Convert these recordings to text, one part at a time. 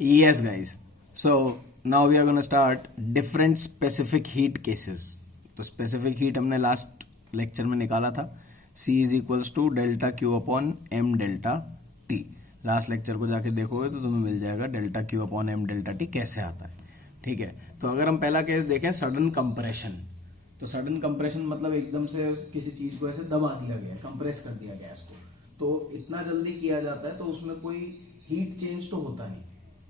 Yes, guys. So now we are going to start different specific heat cases. तो specific heat हमने last lecture में निकाला था. C is equals to delta Q upon M delta T. Last lecture को जाके देखोगे तो तुम्हें मिल जाएगा delta Q upon M delta T कैसे आता है. ठीक है. तो अगर हम पहला केस देखें सडन कंप्रेशन. तो सडन कंप्रेशन मतलब एकदम से किसी चीज को ऐसे दबा दिया गया, कंप्रेस कर दिया गया इसको. तो इतना जल्दी किया जाता है तो उसमें कोई हीट चेंज तो होता नहीं,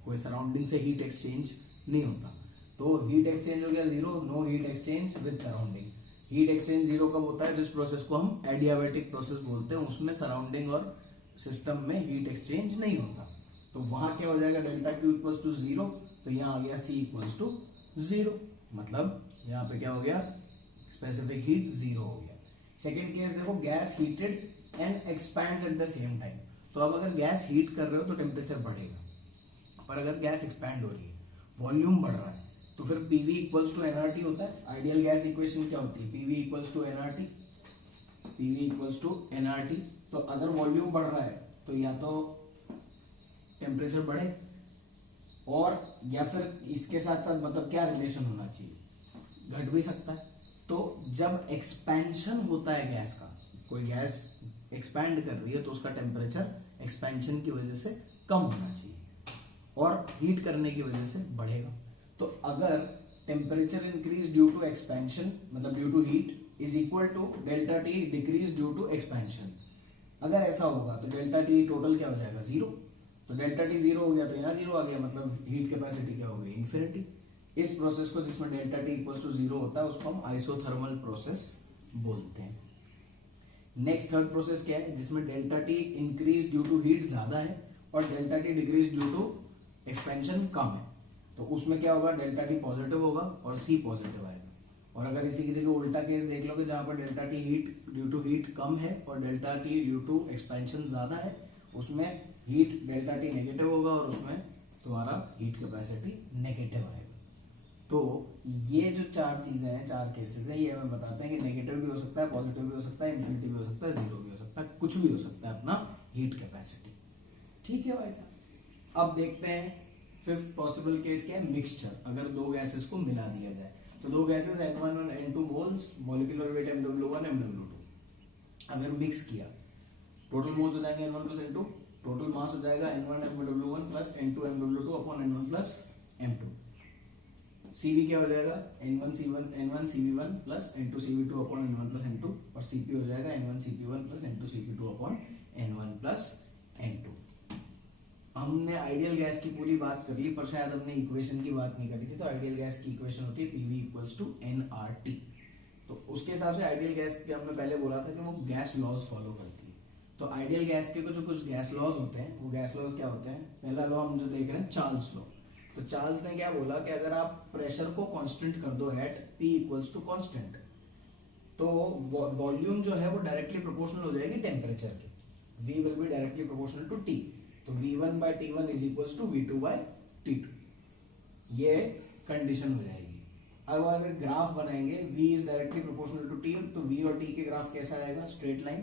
कोई सराउंडिंग से हीट एक्सचेंज नहीं होता. तो हीट एक्सचेंज हो गया zero. No heat exchange with surrounding. Heat exchange zero कब होता है? जिस प्रोसेस को हम एडियाबैटिक प्रोसेस बोलते हैं, उसमें सराउंडिंग और सिस्टम में हीट एक्सचेंज नहीं होता. तो वहां क्या हो जाएगा? Delta Q equals to zero. तो यहाँ आ गया सी इक्वल्स टू जीरो. मतलब यहाँ पे क्या हो गया? स्पेसिफिक हीट जीरो हो गया. सेकेंड केस देखो, gas heated and expand at the same time. तो अब अगर गैस हीट कर रहे हो तो टेम्परेचर बढ़ेगा, पर अगर गैस एक्सपैंड हो रही है, वॉल्यूम बढ़ रहा है, तो फिर पीवी इक्वल्स टू एनआरटी होता है. आइडियल गैस इक्वेशन क्या होती है? PV equals to NRT. PV equals to NRT. तो अगर वॉल्यूम बढ़ रहा है तो या तो टेम्परेचर बढ़े, और या फिर इसके साथ साथ मतलब क्या रिलेशन होना चाहिए? घट भी सकता है. तो जब एक्सपेंशन होता है गैस का, कोई गैस एक्सपैंड कर रही है तो उसका टेम्परेचर एक्सपेंशन की वजह से कम होना चाहिए और हीट करने की वजह से बढ़ेगा. तो अगर temperature increase due to expansion मतलब due to heat is equal to delta T decrease due to expansion. अगर ऐसा होगा तो डेल्टा टी टोटल क्या हो जाएगा? जीरो. तो डेल्टा टी जीरो हो गया तो यहाँ जीरो आ गया, मतलब हीट कैपेसिटी क्या हो गई? इन्फिनिटी. इस प्रोसेस को जिसमें delta T equal to zero होता है उसको हम आइसोथर्मल प्रोसेस बोलते हैं. नेक्स्ट थर्ड प्रोसेस क्या है? जिसमें delta T increase due to heat ज्यादा है और delta T decrease due to expansion कम है. तो उसमें क्या होगा? डेल्टा टी पॉजिटिव होगा और सी पॉजिटिव आएगा. और अगर इसी की जगह उल्टा केस देख लो कि जहां पर delta T heat due to heat कम है और delta T due to expansion ज्यादा है, उसमें हीट डेल्टा टी नेगेटिव होगा और उसमें तुम्हारा हीट कैपेसिटी नेगेटिव आएगा. तो ये जो चार चीजें हैं, चार केसेस हैं, ये हमें बताते हैं कि नेगेटिव भी हो सकता है, पॉजिटिव भी हो सकता है, इन्फिनिटी भी हो सकता है, जीरो भी हो सकता है, कुछ भी हो सकता है अपना हीट कैपेसिटी. ठीक है भाई साहब. अब देखते हैं फिफ्थ पॉसिबल केस क्या है? मिक्सचर. अगर दो गैसेस को मिला दिया जाए तो दो गैसेस N1 और N2 moles, molecular weight MW1 MW2, अगर मिक्स किया, टोटल मोल्स हो जाएंगे N1 plus N2, total mass हो जाएगा N1 MW1 plus N2 MW2 upon N1 plus M2. Cv क्या हो जाएगा? N1 Cv1 plus N2 Cv2 upon N1 plus N2, और Cp हो जाएगा N1 Cp1 plus N2 Cp2 upon N1 plus N2. हमने ideal gas की पूरी बात कर ली, पर शायद हमने इक्वेशन की बात नहीं करी थी. तो आइडियल गैस की इक्वेशन होती है पीवी इक्वल्स टू एनआरटी. तो उसके हिसाब से आइडियल गैस के हमने पहले बोला था कि वो गैस लॉज फॉलो करती है. तो आइडियल गैस के कुछ गैस लॉज होते हैं. वो गैस लॉज क्या होते हैं? पहला लॉ हम जो देख रहे हैं, चार्ल्स लॉ. तो चार्ल्स ने क्या बोला कि अगर आप प्रेशर को कांस्टेंट कर दो at P equals to constant, तो वॉल्यूम जो है वो डायरेक्टली प्रोपोर्शनल हो जाएगी टेम्परेचर के. V will be directly proportional to T. तो V1 by T1 is equals to V2 by T2. ये कंडीशन हो जाएगी. अब अगर ग्राफ बनाएंगे, V is directly proportional to T, तो V और T के ग्राफ कैसा आएगा? Straight line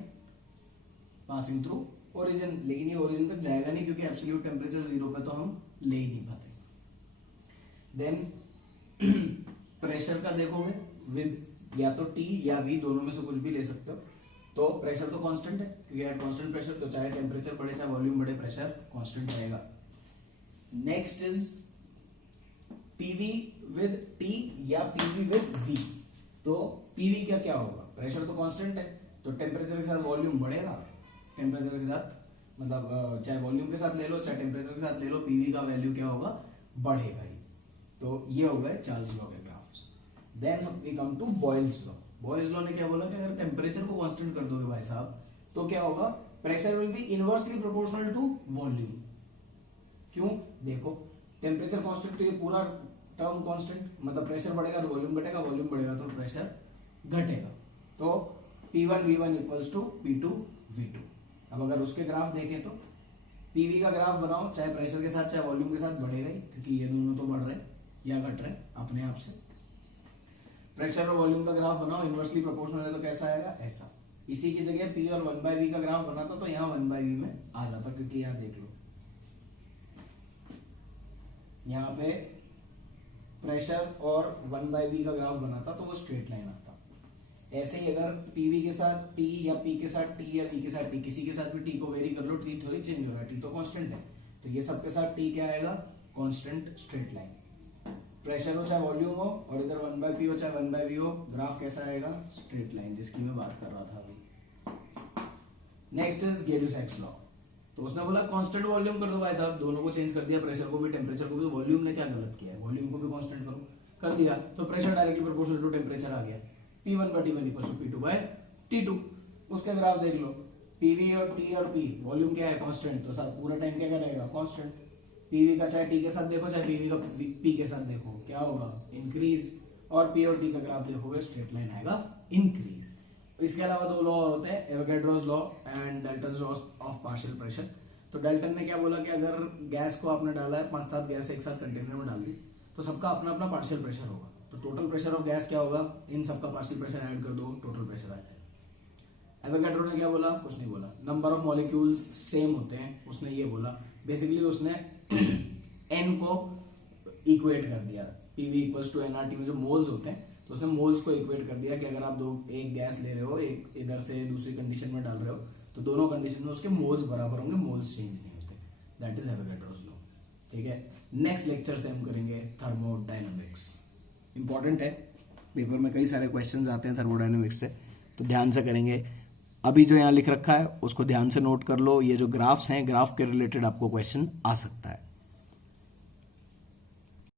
passing through origin. लेकिन ये ओरिजिन तक जाएगा नहीं क्योंकि एब्सोल्यूट टेम्परेचर जीरो पे तो हम ले ही नहीं पाते. देन प्रेशर का देखोगे, विद या तो T या V दोनों में से कुछ भी ले सकते हो. तो प्रेशर तो कांस्टेंट है क्योंकि एट कांस्टेंट प्रेशर तो चाहे टेम्परेचर बढ़े चाहे वॉल्यूम बढ़े, प्रेशर कांस्टेंट रहेगा. Next is PV with T या पीवी विद वी. तो पीवी क्या क्या होगा? प्रेशर तो कांस्टेंट है तो टेम्परेचर के साथ वॉल्यूम बढ़ेगा. टेम्परेचर के साथ मतलब चाहे वॉल्यूम के साथ ले लो चाहे टेम्परेचर के साथ ले लो, पीवी का वैल्यू क्या होगा? बढ़ेगा ही. तो ये हो गए चार्ल्स लॉ के graphs. Then we come to Boyle's law. Boyle's law ने क्या बोला कि अगर टेम्परेचर को कांस्टेंट कर दोगे भाई साहब तो क्या होगा? Pressure will be inversely proportional to volume. क्यों? देखो, टेम्परेचर कांस्टेंट तो ये पूरा टर्म कांस्टेंट, मतलब प्रेशर बढ़ेगा तो वॉल्यूम घटेगा, वॉल्यूम बढ़ेगा तो प्रेशर घटेगा. तो P1 V1 equals to P2 V2. अब अगर उसके ग्राफ देखें तो पीवी का ग्राफ बनाओ, चाहे प्रेशर के साथ चाहे वॉल्यूम के साथ बढ़ेगा ही, क्योंकि ये दोनों तो बढ़ रहे हैं या घट रहे हैं अपने आप से. प्रेशर और वॉल्यूम का ग्राफ बनाओ, इनवर्सली प्रोपोर्शनल है तो कैसा आएगा? ऐसा. इसी की जगह P और 1/V का ग्राफ बनाता तो यहाँ 1/V में आ जाता, क्योंकि यहाँ देख लो यहाँ पे प्रेशर और 1/v का ग्राफ बनाता तो वो स्ट्रेट लाइन आता। ऐसे ही अगर पीवी के साथ टी या पी के साथ टी या पी के साथ टी, किसी के साथ भी टी को वेरी कर लो, टी थोड़ी चेंज हो रहा है, टी तो कांस्टेंट है, तो ये सबके साथ टी क्या आएगा, कांस्टेंट स्ट्रेट लाइन। प्रेशर हो चाहे वॉल्यूम हो और इधर 1/p हो चाहे 1/v हो, ग्राफ कैसा आएगा, स्ट्रेट लाइन, जिसकी मैं बात कर रहा था अभी। Next is Gibbs law. तो उसने बोला कांस्टेंट वॉल्यूम कर दो भाई साहब, दोनों को चेंज कर दिया, प्रेशर को भी टेम्परेचर को भी। वॉल्यूम ने क्या गलत किया है, वॉल्यूम को भी कांस्टेंट करो, कर दिया तो pressure directly proportional to temperature आ गया। P1/T1 = P2/T2। उसके ग्राफ देख लो, PV और T और P, वॉल्यूम क्या है, कांस्टेंट, तो साथ पूरा टाइम क्या रहेगा, कांस्टेंट। PV का चाहे T के साथ देखो चाहे PV का P के साथ देखो, क्या होगा, इंक्रीज। और P और T का ग्राफ देखोगे स्ट्रेट लाइन आएगा, इंक्रीज। इसके अलावा दो लॉ होते हैं, Avogadro's law and Dalton's law of partial pressure. तो डाल्टन ने क्या बोला कि अगर गैस को आपने डाला है, 5-7 गैस एक साथ कंटेनर में डाल दी, तो सबका अपना अपना पार्शियल प्रेशर होगा। तो टोटल प्रेशर ऑफ गैस क्या होगा, इन सबका पार्शियल प्रेशर ऐड कर दो, टोटल प्रेशर आ जाएगा। एवोगैड्रो ने क्या बोला, कुछ नहीं बोला। नंबर ऑफ मॉलिक्यूल्स सेम होते हैं, उसने ये बोला। बेसिकली उसने n को इक्वेट कर दिया, PV = nRT में जो मोल्स होते हैं, तो उसने मोल्स को इक्वेट कर दिया कि अगर आप एक गैस ले रहे हो, एक इधर से दूसरी कंडीशन में डाल रहे हो, तो दोनों कंडीशन में उसके मोल्स बराबर होंगे, मोल्स चेंज नहीं होते। That is Avogadro's law. ठीक है, नेक्स्ट लेक्चर से हम करेंगे थर्मोडायनामिक्स। इंपॉर्टेंट है, पेपर में कई सारे क्वेश्चंस आते हैं थर्मोडायनामिक्स से, तो ध्यान से करेंगे। अभी जो यहाँ लिख रखा है उसको ध्यान से नोट कर लो, ये जो ग्राफ्स हैं, ग्राफ के रिलेटेड आपको क्वेश्चन आ सकता है।